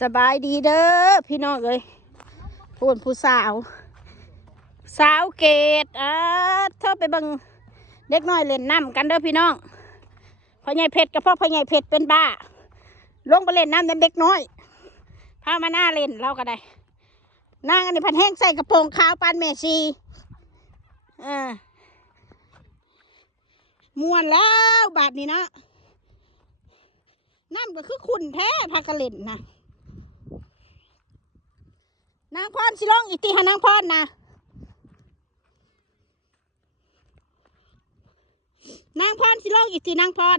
สบายดีเด้อพี่น้องเอ้ยพูนผู้สาวเกตเธอไปเบิ่งเด็กน้อยเล่นน้ำกันเด้อพี่น้องพ่อใหญ่เพชรกับพ่อใหญ่เพชรเป็นบ้าลงไปเล่นน้ำเด็กน้อยพามาหน้าเล่นเราก็ได้นางอันนี้พันแห้งใส่กระโปรงขาวปานเมชีม่วนแล้วบาดนี้เนาะน้ำก็คือขุ่นแท้พากระเล่นนะนางพรสิลงอีกทีให้นางพรนะนางพรสิลงอีกทีนางพร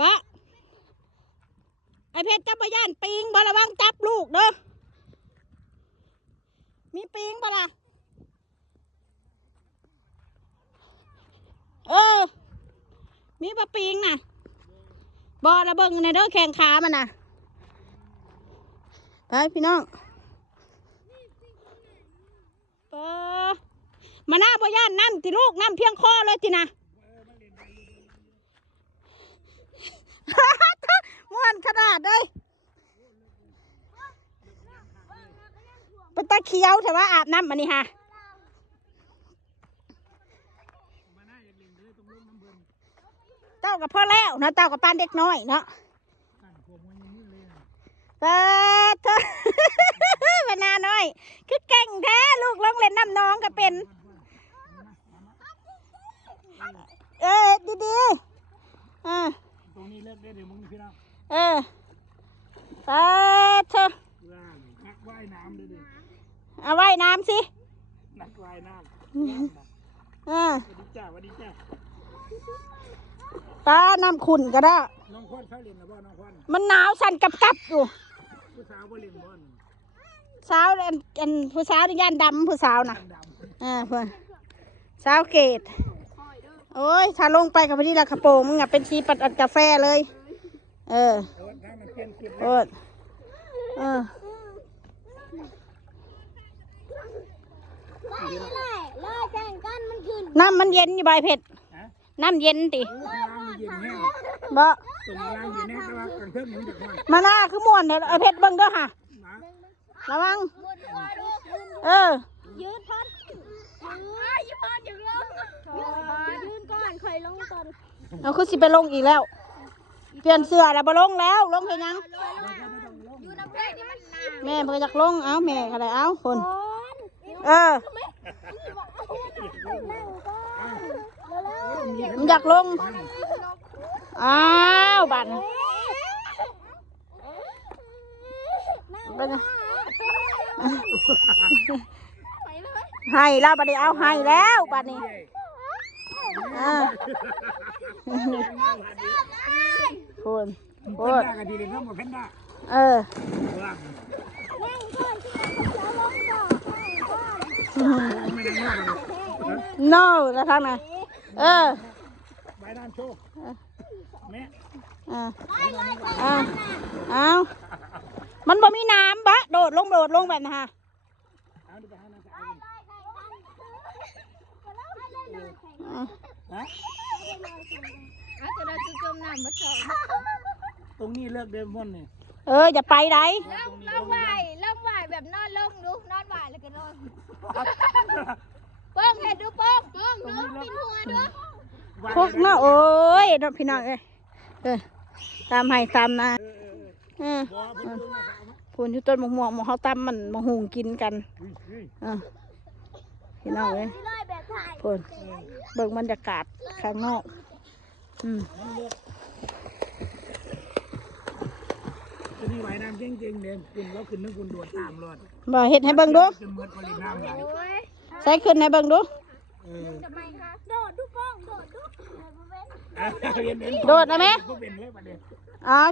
บะไอเพชรจับปย่านปิงบ่ระวังจับลูกเด้อมีปิงบ่ล่ะมีปลาปิงน่ะบ่ระเบิงในเด้อแข่งขามันน่ะไปพี่น้องมาหน้าบ่ย่านน้ำที่ลูกน้ำเพียงคอเลยทีนะม่วนขนาดเลยเป็นตาเขียวแต่ว่าอาบน้ำมันนี่ฮะเต้ากับพ่อแล้วนะเต้ากับปานเด็กน้อยเนาะเปิดเถอะเป็นนาน้อยคือเก่งแท้ลูกลงเล่นน้ำน้องก็เป็นดีตรงนี้เลิกได้เดี๋ยวมึงพี่น้องเปิดเถอะนักว่ายน้ำเลยดิเอาว่ายน้ำสินักว่ายน้ำวันดีจ้าป้าน้ำขุ่นก็ได้น้องควันเขาเล่นนะบ่น้องควันมันหนาวสั่นกับอยู่ผู้สาวบ่เล่นบ่สาวผู้สาวย่านดำผู้สาวน่ะเพื่อนสาวเกตโอ้ยถ้าลงไปกับพอดีละกระโปรงมึงอ่ะเป็นชีปัดกาแฟเลยน้ำมันเย็นอยู่ใบเผ็ดน้ำเย็นติบ่มาหน้าคือม่วนเลยไอเผ็ดเบิ่งเด้อค่ะระวังยืนพอนยืนลงยืนก่อนเคยลงก่อนเอาคือสิไปลงอีกแล้วเปลี่ยนเสื้อแล้วบ่ลงแล้วลงไปยังแม่เพิ่งอยากลงเอาแม่อะไรเอาคนมันอยากลงอ้าวบัดให้แล้วบัดนี้เอาให้แล้วบัดนี้คนno แล้วทางไหนใบด้านโชคแม่เอามันบ่มีน้ำบะโดดลงแบบนะฮะตรงนี้เลิกเดินม่อนนี่อย่าไปไหนล่องว่ายแบบนอนลงดูนอนว่ายแล้วก็นอนป้องเห็นดูป้องดูปิดหัวดูพวกน่ะโอ้ยพี่น้องตามให้ตามนะพูนอยู่ต้นมะม่วงเขาตำมันมะฮุงกินกันพี่น้องพูนเบิ่งบรรยากาศข้างนอกนี่ไหวน้ำเก่งๆเนี่ยคุณแล้วขึ้นนึกคุณโดดตามรอดบ่เฮ็ดให้เบิ่งดูใส่ขึ้นให้เบิ่งดูโดดดูป้องโดดนะแม่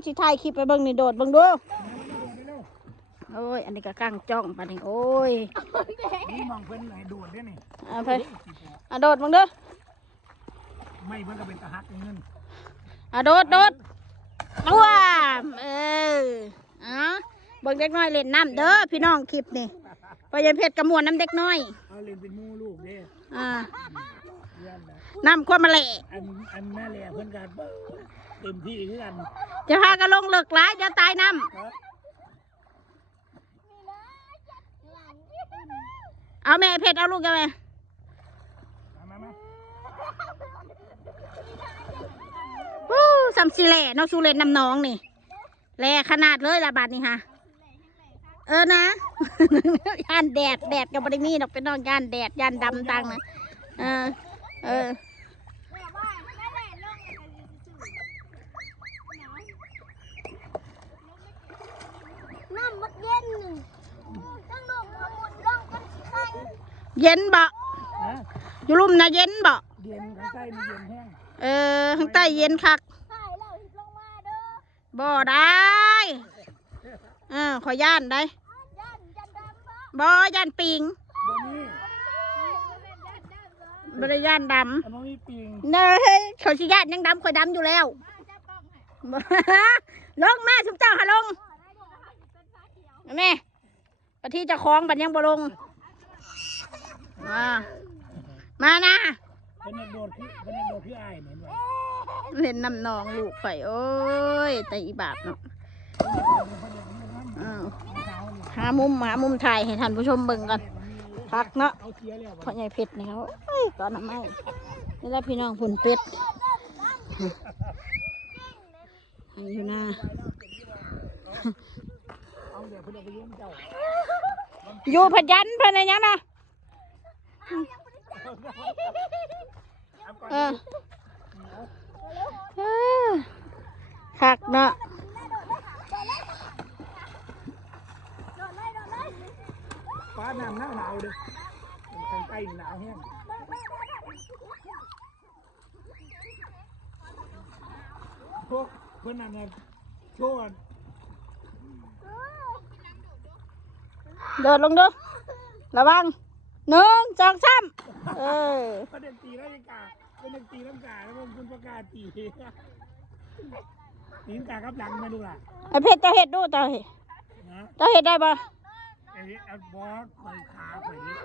ที่ถ่ายคลิปไปเบิ่งนี่โดดเบิ่งดูโอ้ยอันนี้ก็กั้งจ้องปะนี่โอ้ยนี่มองเพิ่นไหนโดดได้นี่โดดเบิ่งดูไม่เพิ่นก็เป็นตะหักเงินโดดว้าเบิ่งเด็กน้อยเล่นน้ำเด้อพี่น้องคลิปนี่ไปยันเพชรกระมวลน้ำเด็กน้อยเล่นเป็นมูลูกเด้น้ำความมาเละอันแม่เละเพิ่นกันเต็มที่คือกันจะพากันลงเลิกหลายจะตายน้ เอาแม่เพชรเอาลูกกันไหม มา วู้ซัมซีเล่น้องซูเลนนำน้องนี่แล่ขนาดเลยละบาทนี่ฮะเออนะ ย่านแดดกับบริมีดอกเป็นน้องย่านแดดย่านดำตังนะเออ น้ำมักเย็นหนึ่งต้องลงมาหมดลงกันสิใคร เย็นบ่ ฮะ อยู่ลุ่มนะเย็นบ่ เย็นข้างใต้มีเย็นแห้ง ข้างใต้เย็นคัก ใช่แล้วหิบลงมาเด้อ บ่ได้ขอย่านได้ ยันดำบ่ บ่ย่านปิง บ่มี บ่ได้ย่านด อันนั้นมีปิง ำเนยเขาสิย่านยังดำข่อยดำอยู่แล้วบ่ ลงแม่สุเจ้าหาลงแม่ปะที่เจะคล้าของบัดยังบ่ลงมานะ เป็นโดดคืออ้ายเห็นบ่ เล่นน้ำนองลูกข่อยโอ้ยแต่อีบาปเนาะหามุมถ่ายให้ท่านผู้ชมเบิ่งกันพักเนาะ เอาเสียแล้ว เพราะใหญ่เป็ดนี่เขาตอนน้ำไม้นี่แหละพี่น้องผุนเป็ดอยู่หน้า เอาเดี๋ยวเพิ่นเอาไปยุ่งเจ้า อยู่พยันเพิ่นอะไรยังนะเออคักเนาะ ฟ้าน้ำหนาวเด้อข้างใต้หนาวแห้งพวกเพิ่นนั่นน่ะโชว์ เดินลงดูระวัง1 2 3ประเด็นตีนาฬิกาเป็นตีลังกาแล้วมันคุณประกาศตีตีลังกากับหลังมาดูล่ะ ไอเพชรเจ้าเห็ดดูเจ้าเห็ด นะ เจ้าเห็ดได้ปะ ไอ้บอสคอยขาคอยนี้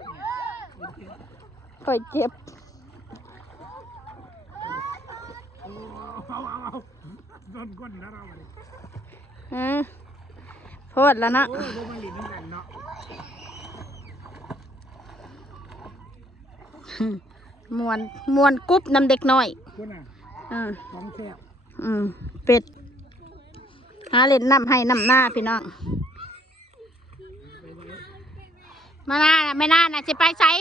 ข่อยเจ็บ เอาโดนก้นแล้วเราเลย โทษแล้วนะ โอ้ยพวกมันหลีกน้ำกันเนาะ มวนกุ๊บนำเด็กน้อย คุณน่ะของแซ่บ เป็ดหาเล่นน้ำให้น้ำหน้าพี่น้องมาหน้าน่ะไม่น่าน่ะจะไปใส่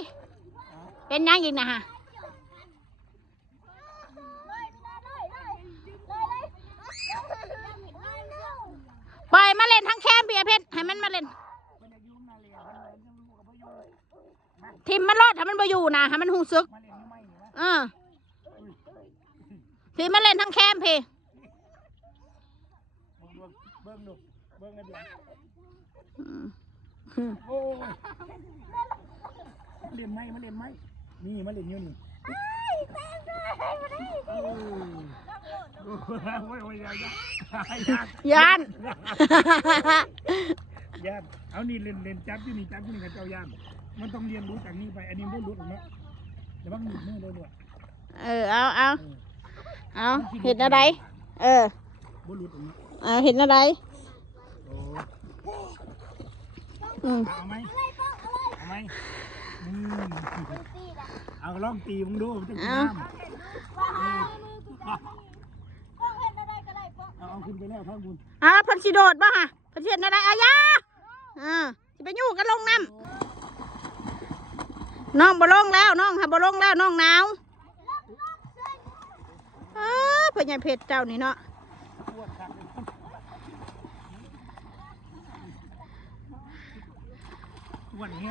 เป็นยังอีกนะฮะปล่อยมาเล่นทั้งแคมป์พี่เพชรให้มันมาเล่นทิมมันรอดถ้ามันไปอยู่นะให้มันหูซึกพี่มาเล่นทั้งแคมป์พี่ เบิ้งดูเบิ้งกันเดี๋ยวโอ้เล่นไหมมาเล่นไหมนี่มาเล่นอยู่นี่ยาน เอานี่เล่นจับที่นี่กับเจ้ายานมันต้องเรียนรู้จากนี้ไปอันนี้ไม่รู้หรอกเนาะเดี๋ยวบ้างหนีมือเลยด้วยเอาเห็นอะไรบ่รู้ตรงนี้เห็นอะไรเอาไหมเอาลองตีมึงดูมันจะน้ำเอาขึ้นไปแล้วท่านบุญพันสิโดดป่ะฮะพันเสียนอะไรยาจะไปยู่กันลงน้ำน้องบ่ลงแล้วน้องบ่ลงแล้วน้องหนาวเพื่อนยายเพชรเจ้านี่เนาะวันนี้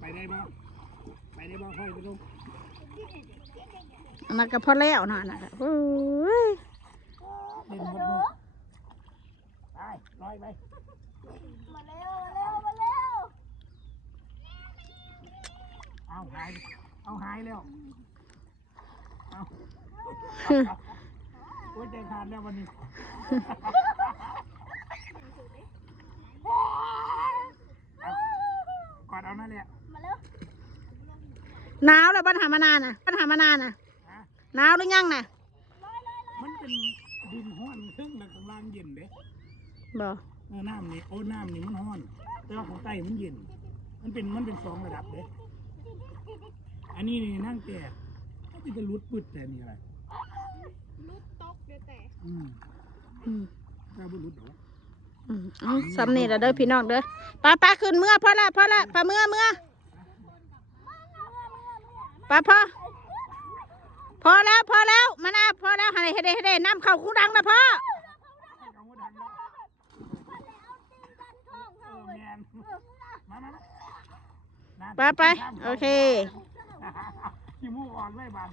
ไปได้บ่ค่อยไปดูมันก็พอแล้วนะเฮ้ยเล่นหมดมือไปลอยไปมาเร็วเอาหายแล้วโอ้ยใจขาดแล้ววันนี้กอดเอานั่นแหละมาเร็วหนาวแล้วปัญหามานานน่ะหนาวหรือยังน่ะมันเป็นดินห้อนครึ่งแล้วกลางเย็นเด้ บ่ น้ำนี่น้ำนี่มันร้อน แต่ว่าของใต้มันเย็น มันเป็นสองระดับเด้อันนี้นี่นั่งแต่ก็จะรุดปึดแต่นี่อะไร ลูกตกเดี๋ยวแต่ อืม ถ้าบุรุษเหรอ เอาสำนี่ละเด้อพี่น้องเด้อป้าขึ้นเมื่อพอละป้าเมื่อป้าพอแล้วมานะพอแล้วให้ได้น้ำเข้าคูดังนะพ่อ เอาหัวดังแล้วแมนมา ไปโอเค ขี้มูกอ่อนไว้บาด